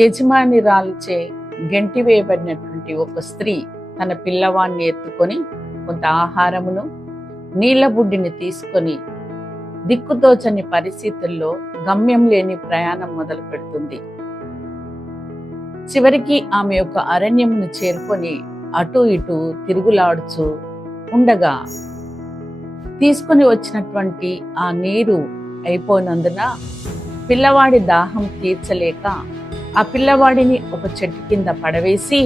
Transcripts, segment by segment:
యజమానిరాలుచే గెంటివేయబడినటువంటి ఒక స్త్రీ తన పిల్లవాడిని ఎత్తుకొని కొంత ఆహారమును నీళ్ల బుడ్డిని తీసుకొని దిక్కుతోచని పరిస్థితుల్లో గమ్యం లేని ప్రయాణం మొదలు పెడుతుంది. చివరికి ఆమె యొక్క అరణ్యమును చేరుకొని అటు ఇటు తిరుగులాడుచు ఉండగా తీసుకొని వచ్చినటువంటి ఆ నీరు అయిపోయినందున పిల్లవాడి దాహం తీర్చలేక ఆ పిల్లవాడిని ఒక చెట్టు కింద పడవేసి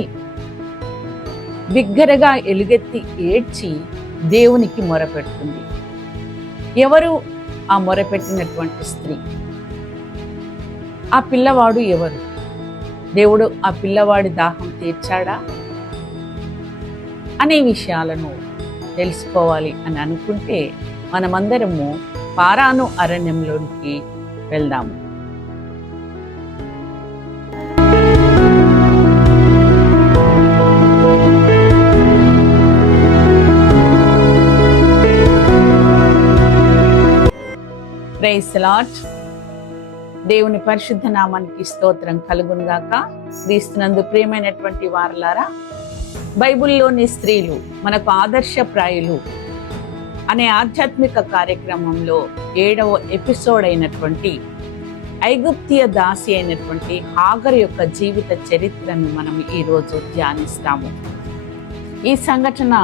బిగ్గరగా ఎలుగెత్తి ఏడ్చి దేవునికి మొరపెడుతుంది. ఎవరు ఆ మొరపెట్టినటువంటి స్త్రీ? ఆ పిల్లవాడు ఎవరు? దేవుడు ఆ పిల్లవాడి దాహం తీర్చాడా అనే విషయాలను తెలుసుకోవాలి అని అనుకుంటే మనమందరము పారాను అరణ్యంలోనికి వెళ్దాము. Praise the lord. దేవుని పరిశుద్ధ నామానికి స్తోత్రం కలుగునుగాక. క్రీస్తునందు ప్రియమైనటువంటి వారలారా, బైబిల్లోని స్త్రీలు మనకు ఆదర్శప్రాయులు అనే ఆధ్యాత్మిక కార్యక్రమంలో 7వ ఎపిసోడ్ అయినటువంటి ఐగుప్తియ దాసి అయినటువంటి హాగరు యొక్క జీవిత చరిత్రను మనం ఈరోజు ధ్యానిస్తాము. ఈ సంఘటన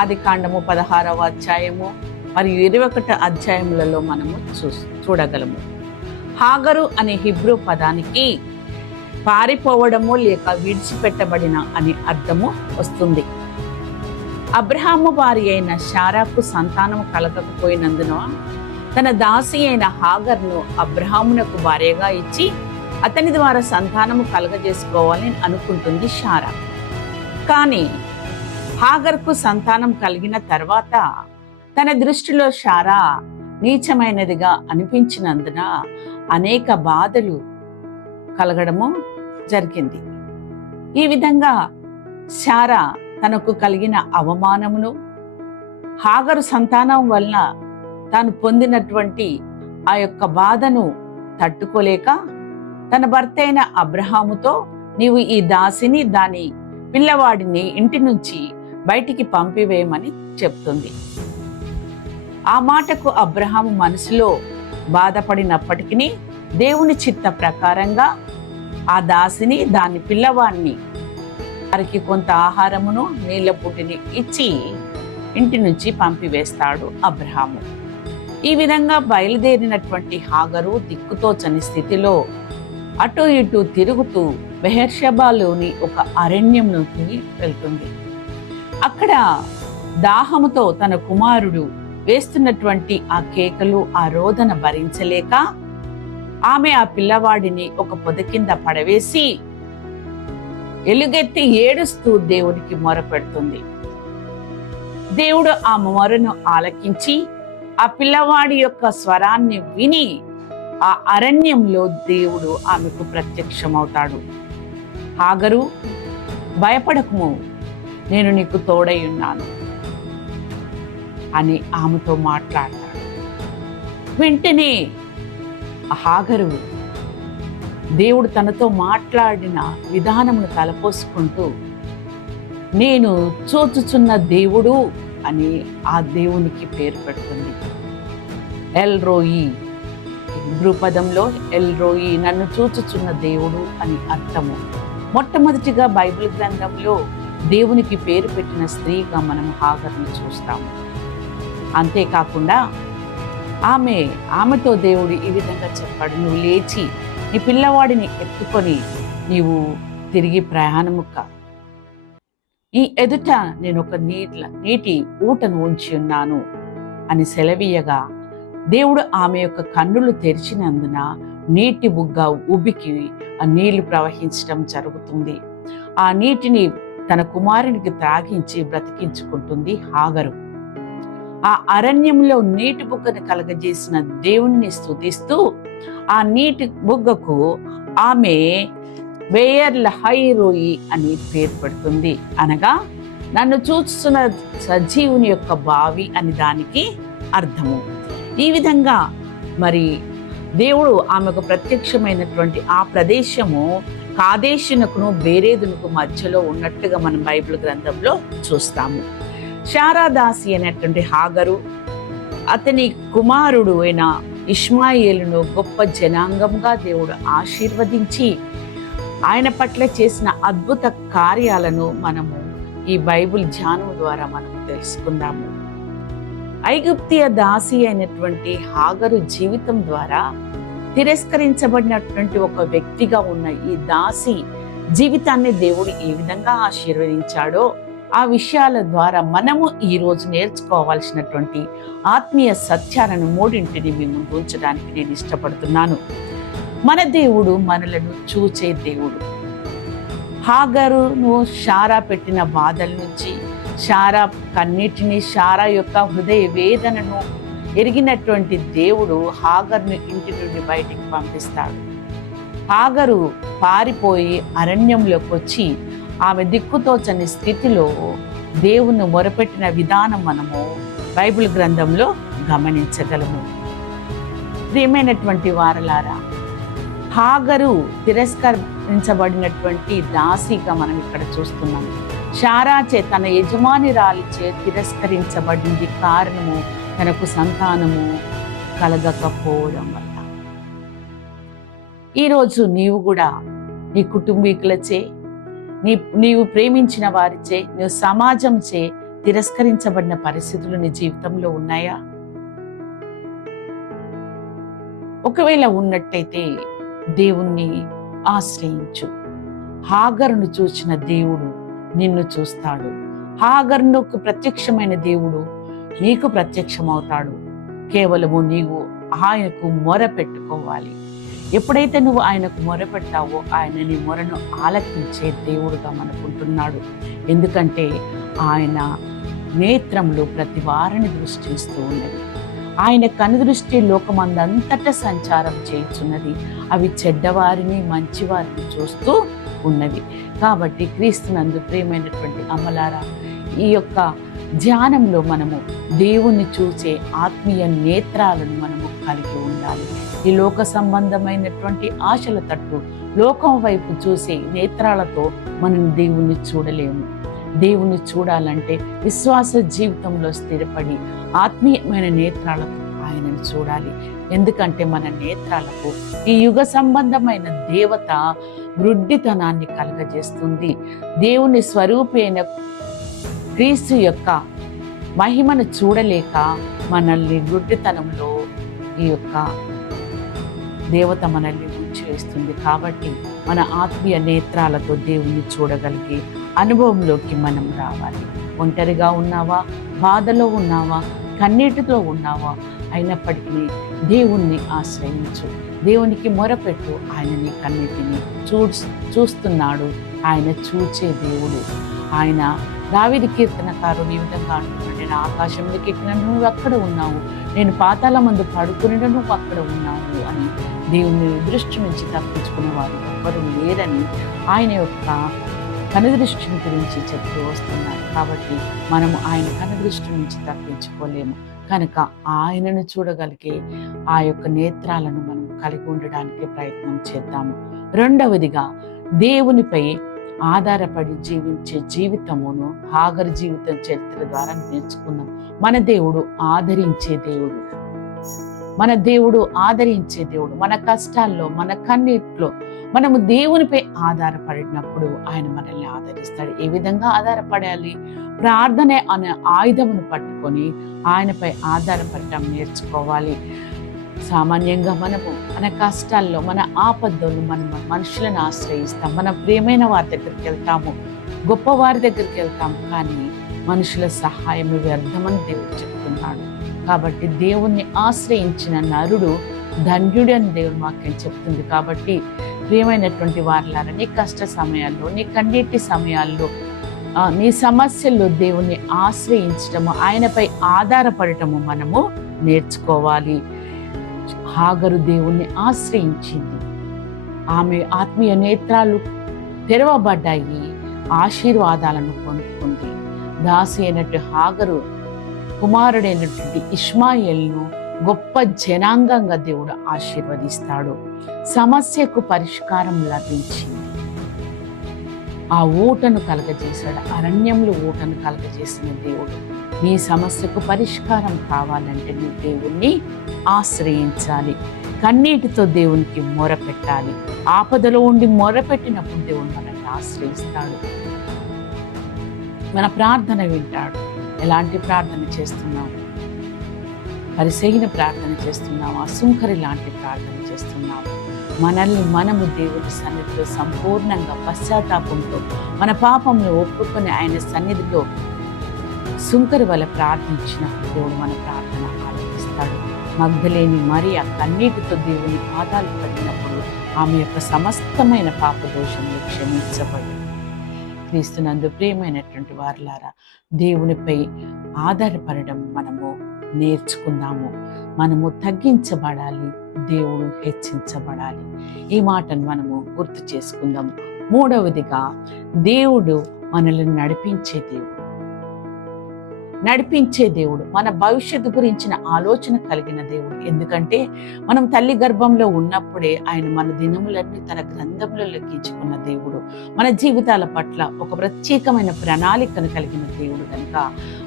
ఆదికాండము 16వ అధ్యాయము మరియు 21 అధ్యాయములలో మనము చూడగలము. హాగరు అనే హిబ్రూ పదానికి పారిపోవడము లేక విడిచిపెట్టబడిన అని అర్థము వస్తుంది. అబ్రహాము భార్య అయిన శారాకు సంతానము కలగకపోయినందున తన దాసి అయిన హాగర్ను అబ్రహామునకు భార్యగా ఇచ్చి అతని ద్వారా సంతానము కలగజేసుకోవాలని అనుకుంటుంది శారా. కానీ హాగర్కు సంతానం కలిగిన తర్వాత తన దృష్టిలో శారా నీచమైనదిగా అనిపించినందున అనేక బాధలు కలగడము జరిగింది. ఈ విధంగా శారా తనకు కలిగిన అవమానమును, హాగరు సంతానం వలన తాను పొందినటువంటి ఆ యొక్క బాధను తట్టుకోలేక తన భర్త అయిన అబ్రహాముతో నీవు ఈ దాసిని దాని పిల్లవాడిని ఇంటి నుంచి బయటికి పంపివేయమని చెప్తుంది. ఆ మాటకు అబ్రహాము మనసులో బాధపడినప్పటికీ దేవుని చిత్త ప్రకారంగా ఆ దాసిని దాని పిల్లవాడిని వారికి కొంత ఆహారమును నీళ్ల పుట్టిని ఇచ్చి ఇంటి నుంచి పంపివేస్తాడు అబ్రహాము. ఈ విధంగా బయలుదేరినటువంటి హాగరు దిక్కుతోచని స్థితిలో అటు ఇటు తిరుగుతూ బెహెర్షెబాలోని ఒక అరణ్యంలోకి వెళ్తుంది. అక్కడ దాహముతో తన కుమారుడు వేస్తున్నటువంటి ఆ కేకలు, ఆ రోదన భరించలేక ఆమె ఆ పిల్లవాడిని ఒక పొద కింద పడవేసి ఎలుగెత్తి ఏడుస్తూ దేవునికి మొరపెడుతుంది. దేవుడు ఆ మొరను ఆలకించి ఆ పిల్లవాడి యొక్క స్వరాన్ని విని ఆ అరణ్యంలో దేవుడు ఆమెకు ప్రత్యక్షమవుతాడు. హాగరు, భయపడకుము, నేను నీకు తోడై ఉన్నాను అని ఆమెతో మాట్లాడతాడు. వెంటనే హాగరు దేవుడు తనతో మాట్లాడిన విధానమును తలపోసుకుంటూ నేను చూచుచున్న దేవుడు అని ఆ దేవునికి పేరు పెడుతుంది. ఎల్ రోయి, హిబ్రూ పదంలో ఎల్ రోయి, నన్ను చూచుచున్న దేవుడు అని అర్థము. మొట్టమొదటిగా బైబిల్ గ్రంథంలో దేవునికి పేరు పెట్టిన స్త్రీగా మనం హాగర్ని చూస్తాము. అంతేకాకుండా ఆమెతో దేవుడు ఈ విధంగా చెప్పాడు, నువ్వు లేచి నీ పిల్లవాడిని ఎత్తుకొని నీవు తిరిగి ప్రయాణము కా, ఈ ఎదుట నేను ఒక నీటి ఊటను ఉంచి ఉన్నాను అని సెలవీయగా దేవుడు ఆమె యొక్క కన్నులు తెరిచినందున నీటి బుగ్గ ఉబికి ఆ నీళ్లు ప్రవహించడం జరుగుతుంది. ఆ నీటిని తన కుమారునికి త్రాగించి బ్రతికించుకుంటుంది హాగరు. ఆ అరణ్యంలో నీటి బుగ్గను కలగజేసిన దేవుణ్ణి స్తుతిస్తూ ఆ నీటి బుగ్గకు ఆమె బేయర్ల హై రోయి అని పేరు పెడుతుంది. అనగా నన్ను చూస్తున్న సజీవుని యొక్క బావి అని దానికి అర్థము. ఈ విధంగా మరి దేవుడు ఆమెకు ప్రత్యక్షమైనటువంటి ఆ ప్రదేశము కాదేశునకును బేరేదునకు మధ్యలో ఉన్నట్టుగా మనం బైబిల్ గ్రంథంలో చూస్తాము. శారాదాసి అనేటువంటి హాగరు అతని కుమారుడు అయిన ఇష్మాయేలును గొప్ప జనాంగంగా దేవుడు ఆశీర్వదించి ఆయన పట్ల చేసిన అద్భుత కార్యాలను మనము ఈ బైబిల్ ధ్యానం ద్వారా మనము తెలుసుకుందాము. ఐగుప్తియ దాసి అయినటువంటి హాగరు జీవితం ద్వారా తిరస్కరించబడినటువంటి ఒక వ్యక్తిగా ఉన్న ఈ దాసి జీవితాన్ని దేవుడు ఏ విధంగా ఆశీర్వదించాడో ఆ విషయాల ద్వారా మనము ఈ రోజు నేర్చుకోవాల్సినటువంటి ఆత్మీయ సత్యాలను మూడింటిని మీ ముందు ఉంచడానికి నేను ఇష్టపడుతున్నాను. మన దేవుడు మనలను చూచే దేవుడు. హాగరును శారా పెట్టిన బాధల నుంచి, శారా కన్నిటిని, శారా యొక్క హృదయ వేదనను ఎరిగినటువంటి దేవుడు హాగరును ఇంటి నుండి బయటికి పంపిస్తాడు. హాగరు పారిపోయి అరణ్యంలోకి వచ్చి ఆమె దిక్కుతోచని స్థితిలో దేవుని మొరపెట్టిన విధానం మనము బైబిల్ గ్రంథంలో గమనించగలము. ప్రియమైనటువంటి వారలారా, హాగరు తిరస్కరించబడినటువంటి దాసిగా మనం ఇక్కడ చూస్తున్నాం. శారాచే తన యజమానిరాలిచే తిరస్కరించబడింది. కారణము తనకు సంతానము కలగకపోవడం వల్ల. ఈరోజు నీవు కూడా నీ కుటుంబీకులచే, నీవు ప్రేమించిన వారిచే, నీవు సమాజంచే తిరస్కరించబడిన పరిస్థితులు నీ జీవితంలో ఉన్నాయా? ఒకవేళ ఉన్నట్టయితే దేవుణ్ణి ఆశ్రయించు. హాగరును చూసిన దేవుడు నిన్ను చూస్తాడు. హాగరునుకు ప్రత్యక్షమైన దేవుడు నీకు ప్రత్యక్షమవుతాడు. కేవలము నీవు ఆయనకు మొర పెట్టుకోవాలి. ఎప్పుడైతే నువ్వు ఆయనకు మొర పెడతావో ఆయన నీ మొరను ఆలకించే దేవుడుగా మనకుంటున్నాడు. ఎందుకంటే ఆయన నేత్రములు ప్రతి వారిని దృష్టిస్తూ ఉన్నది. ఆయన కనుదృష్టి లోకమందంతటా సంచారం చేయుచున్నది. అవి చెడ్డవారిని మంచివారిని చూస్తూ ఉన్నవి. కాబట్టి క్రీస్తునందు ప్రియమైనటువంటి అమలారా, ఈ యొక్క ధ్యానంలో మనము దేవుణ్ణి చూసే ఆత్మీయ నేత్రాలను మనము కలిగి ఉండాలి. ఈ లోక సంబంధమైనటువంటి ఆశల తట్టు లోకం వైపు చూసే నేత్రాలతో మనం దేవుణ్ణి చూడలేము. దేవుణ్ణి చూడాలంటే విశ్వాస జీవితంలో స్థిరపడి ఆత్మీయమైన నేత్రాలతో ఆయనను చూడాలి. ఎందుకంటే మన నేత్రాలకు ఈ యుగ సంబంధమైన దేవత వృద్ధితనాన్ని కలగజేస్తుంది. దేవుని స్వరూపి అయిన క్రీస్తు యొక్క మహిమను చూడలేక మనల్ని గుడ్డితనంలో ఈ యొక్క దేవత మనల్ని ముంచివేస్తుంది. కాబట్టి మన ఆత్మీయ నేత్రాలతో దేవుణ్ణి చూడగలిగే అనుభవంలోకి మనం రావాలి. ఒంటరిగా ఉన్నావా, బాధలో ఉన్నావా, కన్నీటిలో ఉన్నావా, అయినప్పటికీ దేవుణ్ణి ఆశ్రయించు. దేవునికి మొరపెట్టు. ఆయన నీ కన్నీటిని చూస్తున్నాడు. ఆయన చూచే దేవుడు. ఆయన దావీదు కీర్తనకారుడు ఈ విధంగా అంటున్నాడు, నేను ఆకాశంలోకి ఎక్కిన నువ్వు అక్కడ ఉన్నావు, నేను పాతాళమందు పడుకుని నువ్వు అక్కడ ఉన్నావు అని. దేవుని దృష్టి నుంచి తప్పించుకునే వారు ఎవ్వరూ లేరని ఆయన యొక్క కనుదృష్టిని గురించి చెప్తూ వస్తున్నారు. కాబట్టి మనము ఆయన కనుదృష్టి నుంచి తప్పించుకోలేము. కనుక ఆయనను చూడగలిగే ఆ యొక్క నేత్రాలను మనం కలిగి ఉండడానికి ప్రయత్నం చేద్దాము. రెండవదిగా, దేవునిపై ఆధారపడి జీవించే జీవితమును హాగరు జీవితం చరిత్ర ద్వారా నేర్చుకుందాం. మన దేవుడు ఆదరించే దేవుడు. మన దేవుడు ఆదరించే దేవుడు. మన కష్టాల్లో, మన కన్నీటిలో మనము దేవునిపై ఆధారపడినప్పుడు ఆయన మనల్ని ఆదరిస్తాడు. ఏ విధంగా ఆధారపడాలి? ప్రార్థన అనే ఆయుధమును పట్టుకొని ఆయనపై ఆధారపడటం నేర్చుకోవాలి. సామాన్యంగా మనము మన కష్టాల్లో, మన ఆపదల్లో మనం మనుషులను ఆశ్రయిస్తాం. మన ప్రియమైన వారి దగ్గరికి వెళ్తాము, గొప్పవారి దగ్గరికి వెళ్తాము. కానీ మనుషుల సహాయం వ్యర్థమని దేవుడు చెప్తున్నాడు. కాబట్టి దేవుణ్ణి ఆశ్రయించిన నరుడు ధన్యుడు అని దేవుని వాక్యం చెప్తుంది. కాబట్టి ప్రియమైనటువంటి వారిలారా, నీ కష్ట సమయాల్లో, నీ కన్నీటి సమయాల్లో, నీ సమస్యల్లో దేవుణ్ణి ఆశ్రయించటము, ఆయనపై ఆధారపడటము మనము నేర్చుకోవాలి. హాగరు దేవుణ్ణి ఆశ్రయించింది. ఆమె ఆత్మీయ నేత్రాలు తెరవబడ్డాయి, ఆశీర్వాదాలను పొందుకుంది. దాసి అయినట్టు హాగరు కుమారుడైనటువంటి ఇష్మాయేలును గొప్ప జనాంగంగా దేవుడు ఆశీర్వదిస్తాడు. సమస్యకు పరిష్కారం లభించింది. ఆ ఊటను కలగజేశాడు. అరణ్యంలో ఊటను కలగజేసిన దేవుడు. నీ సమస్యకు పరిష్కారం కావాలంటే నువ్వు దేవుణ్ణి ఆశ్రయించాలి. కన్నీటితో దేవునికి మొరపెట్టాలి. ఆపదలో ఉండి మొరపెట్టినప్పుడు దేవుడు మనల్ని ఆశ్రయిస్తాడు. మన ప్రార్థన వింటాడు. ఎలాంటి ప్రార్థన చేస్తున్నావు? పరిసైన ప్రార్థన చేస్తున్నావా? సుంకరి లాంటి ప్రార్థన చేస్తున్నావు? మనల్ని మనము దేవుని సన్నిధిలో సంపూర్ణంగా పశ్చాత్తాపంతో మన పాపంలో ఒప్పుకొని ఆయన సన్నిధిలో సుంకరి వల్ల ప్రార్థించినప్పుడు దేవుడు మన ప్రార్థన ఆలకిస్తాడు. మగ్ధలేని మరియ కన్నీటితో దేవుని పాదాలు పడినప్పుడు ఆమె యొక్క సమస్తమైన పాప దోషములు క్షమించబడి. క్రీస్తునందు ప్రియమైనటువంటి వారులారా, దేవునిపై ఆధారపడడం మనము నేర్చుకుందాము. మనము తగ్గించబడాలి, దేవుడు హెచ్చించబడాలి. ఈ మాటను మనము గుర్తు చేసుకుందాము. మూడవదిగా, దేవుడు మనల్ని నడిపించే దేవుడు, మన భవిష్యత్తు గురించిన ఆలోచన కలిగిన దేవుడు. ఎందుకంటే మనం తల్లి గర్భంలో ఉన్నప్పుడే ఆయన మన దినములన్నీ తన గ్రంథంలో లెక్కించుకున్న దేవుడు. మన జీవితాల పట్ల ఒక ప్రత్యేకమైన ప్రణాళికను కలిగిన దేవుడు కనుక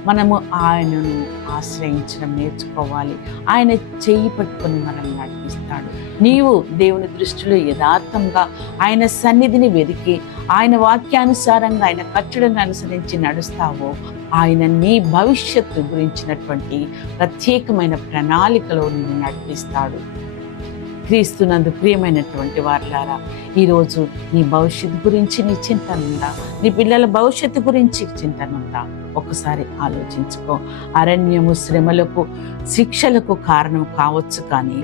మనము ఆయనను ఆశ్రయించడం నేర్చుకోవాలి. ఆయన చెయ్యి పట్టుకొని మనల్ని నడిపిస్తాడు. నీవు దేవుని దృష్టిలో యథార్థంగా ఆయన సన్నిధిని వెతికి ఆయన వాక్యానుసారంగా ఆయన కట్టడను అనుసరించి నడుస్తావో ఆయన నీ భవిష్యత్తు గురించినటువంటి ప్రత్యేకమైన ప్రణాళికలో నిన్ను నడిపిస్తాడు. క్రీస్తునందు ప్రియమైనటువంటి వారులారా, ఈరోజు నీ భవిష్యత్తు గురించి నీ చింతన ఉందా? నీ పిల్లల భవిష్యత్తు గురించి చింతన ఉందా? ఒకసారి ఆలోచించుకో. అరణ్యము శ్రమలకు శిక్షలకు కారణం కావచ్చు, కానీ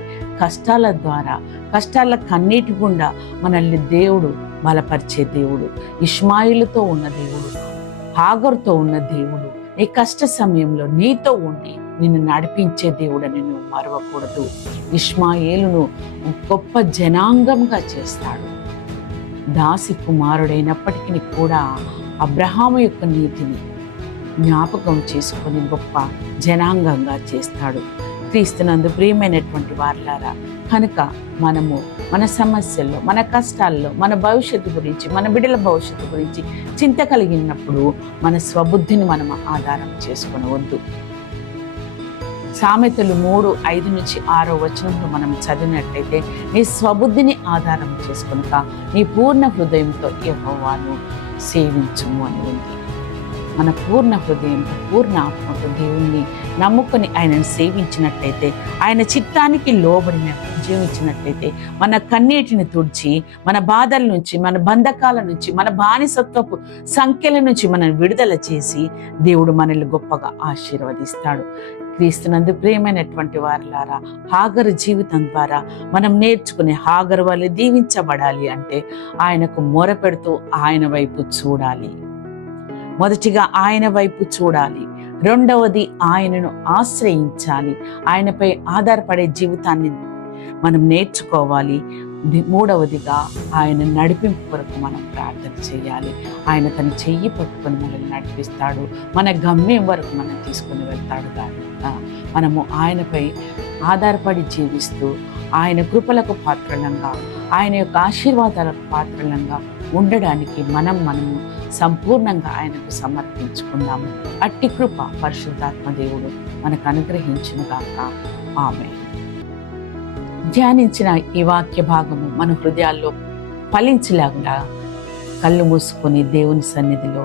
కష్టాల కన్నీటి గుండా మనల్ని దేవుడు బలపరిచే దేవుడు. ఇష్మాయిలుతో ఉన్న దేవుడు, హాగరుతో ఉన్న దేవుడు, నీ కష్ట సమయంలో నీతో ఉండి నిన్ను నడిపించే దేవుడని నువ్వు మరవకూడదు. ఇష్మాయేలును గొప్ప జనాంగంగా చేస్తాడు. దాసి కుమారుడైనప్పటికీ కూడా అబ్రహాము యొక్క నీతిని జ్ఞాపకం చేసుకొని గొప్ప జనాంగంగా చేస్తాడు. క్రీస్తునందు ప్రియమైనటువంటి వారులారా, కనుక మనము మన సమస్యల్లో, మన కష్టాల్లో, మన భవిష్యత్తు గురించి, మన బిడ్డల భవిష్యత్తు గురించి చింత కలిగినప్పుడు మన స్వబుద్ధిని మనం ఆధారం చేసుకొనవద్దు. సామెతలు 3:5-6 మనం చదివినట్లయితే, నీ స్వబుద్ధిని ఆధారం చేసుకొనుక నీ పూర్ణ హృదయంతో యెహోవాను సేవించుము అని ఉంది. మన పూర్ణ హృదయంతో, పూర్ణ ఆత్మతో దేవుణ్ణి నమ్ముకొని ఆయనను సేవించినట్లయితే, ఆయన చిత్తానికి లోబడిన జీవించినట్లయితే, మన కన్నీటిని తుడిచి, మన బాధల నుంచి, మన బంధకాల నుంచి, మన బానిసత్వపు సంఖ్యల నుంచి మనం విడుదల చేసి దేవుడు మనల్ని గొప్పగా ఆశీర్వదిస్తాడు. క్రీస్తునందు ప్రియమైనటువంటి వారులారా, హాగరు జీవితం ద్వారా మనం నేర్చుకునే హాగరు వల్ల దీవించబడాలి అంటే ఆయనకు మొరపెడుతూ ఆయన వైపు చూడాలి. మొదటిగా ఆయన వైపు చూడాలి. రెండవది ఆయనను ఆశ్రయించాలి. ఆయనపై ఆధారపడే జీవితాన్ని మనం నేర్చుకోవాలి. మూడవదిగా ఆయన నడిపింపు కొరకు మనం ప్రార్థన చేయాలి. ఆయన తన చెయ్యి పట్టుకొని మనల్ని నడిపిస్తాడు. మన గమ్యం వరకు మనం తీసుకొని వెళ్తాడు. కనుక మనము ఆయనపై ఆధారపడి జీవిస్తూ ఆయన కృపలకు పాత్రలంగా, ఆయన యొక్క ఆశీర్వాదాలకు పాత్రలంగా ఉండడానికి మనము సంపూర్ణంగా ఆయనకు సమర్పించుకుందాము. అట్టి కృప పరిశుద్ధాత్మ దేవుడు మనకు అనుగ్రహించును గాక. ఆమేన్. ధ్యానించిన ఈ వాక్య భాగము మన హృదయాల్లో ఫలించలేకుండా కళ్ళు మూసుకొని దేవుని సన్నిధిలో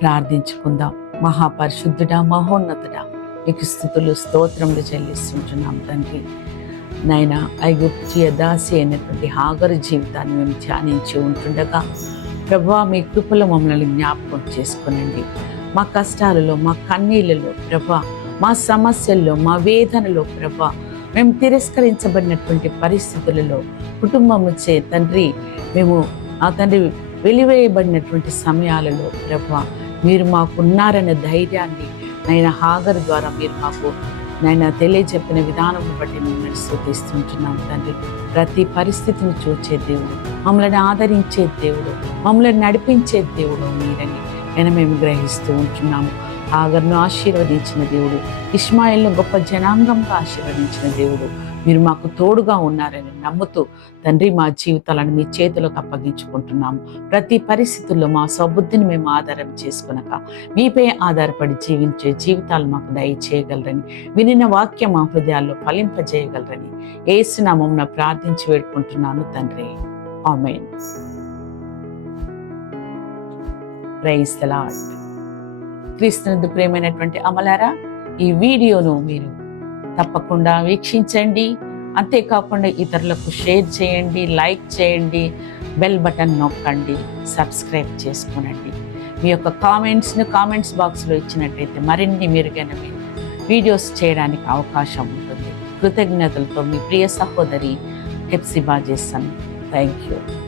ప్రార్థించుకుందాం. మహాపరిశుద్ధుడా, మహోన్నతుడా, నీకు స్తుతులు స్తోత్రములు చెల్లిస్తుంటున్నాం తండ్రి. నాయనా, ఐగుప్తీయ దాసి అయినటువంటి హాగరు జీవితాన్ని మేము ధ్యానించి ఉంటుండగా ప్రభువా, మీ కృపలో మమ్మల్ని జ్ఞాపకం చేసుకునండి. మా కష్టాలలో, మా కన్నీళ్ళలో ప్రభువా, మా సమస్యల్లో, మా వేదనలో ప్రభువా, మేము తిరస్కరించబడినటువంటి పరిస్థితులలో, కుటుంబముచే తండ్రి మేము తండ్రి వెలివేయబడినటువంటి సమయాలలో ప్రభువా, మీరు మాకున్నారనే ధైర్యాన్ని నైనా హాగరు ద్వారా మీరు మాకు నైనా తెలియజెప్పిన విధానం బట్టి మిమ్మల్ని స్తుతిస్తుంటున్నాం తండ్రి. ప్రతి పరిస్థితిని చూచే దేవుడు, మమ్మల్ని ఆదరించే దేవుడు, మమ్మల్ని నడిపించే దేవుడు మీరని మేము గ్రహిస్తూ ఉంటున్నాము. ఆగర్ను ఆశీర్వదించిన దేవుడు, ఇష్మాయిల్ను గొప్ప జనాంగంగా ఆశీర్వదించిన దేవుడు, మీరు మాకు తోడుగా ఉన్నారని నమ్ముతూ తండ్రి మా జీవితాలను మీ చేతులకు అప్పగించుకుంటున్నాము. ప్రతి పరిస్థితుల్లో మా స్వబుద్ధిని మేము ఆధారం చేసుకునక మీపై ఆధారపడి జీవించే జీవితాలు మాకు దయచేయగలరని, వినిన వాక్యం మా హృదయాల్లో ఫలింపజేయగలరని యేసు నామమున ప్రార్థించి వేడుకుంటున్నాను తండ్రి. ఆమేన్. Praise the Lord. క్రీస్తునందు ప్రియమైనటువంటి అమలారా, ఈ వీడియోను మీరు తప్పకుండా వీక్షించండి. అంతేకాకుండా ఇతరులకు షేర్ చేయండి, లైక్ చేయండి, బెల్ బటన్ నొక్కండి, సబ్స్క్రైబ్ చేసుకోనండి. మీ యొక్క కామెంట్స్ బాక్స్లో ఇచ్చినట్టయితే మరిన్ని మెరుగైన వీడియోస్ చేయడానికి అవకాశం ఉంటుంది. కృతజ్ఞతలతో మీ ప్రియ సహోదరి హెప్సిబా జేసన్. Thank you.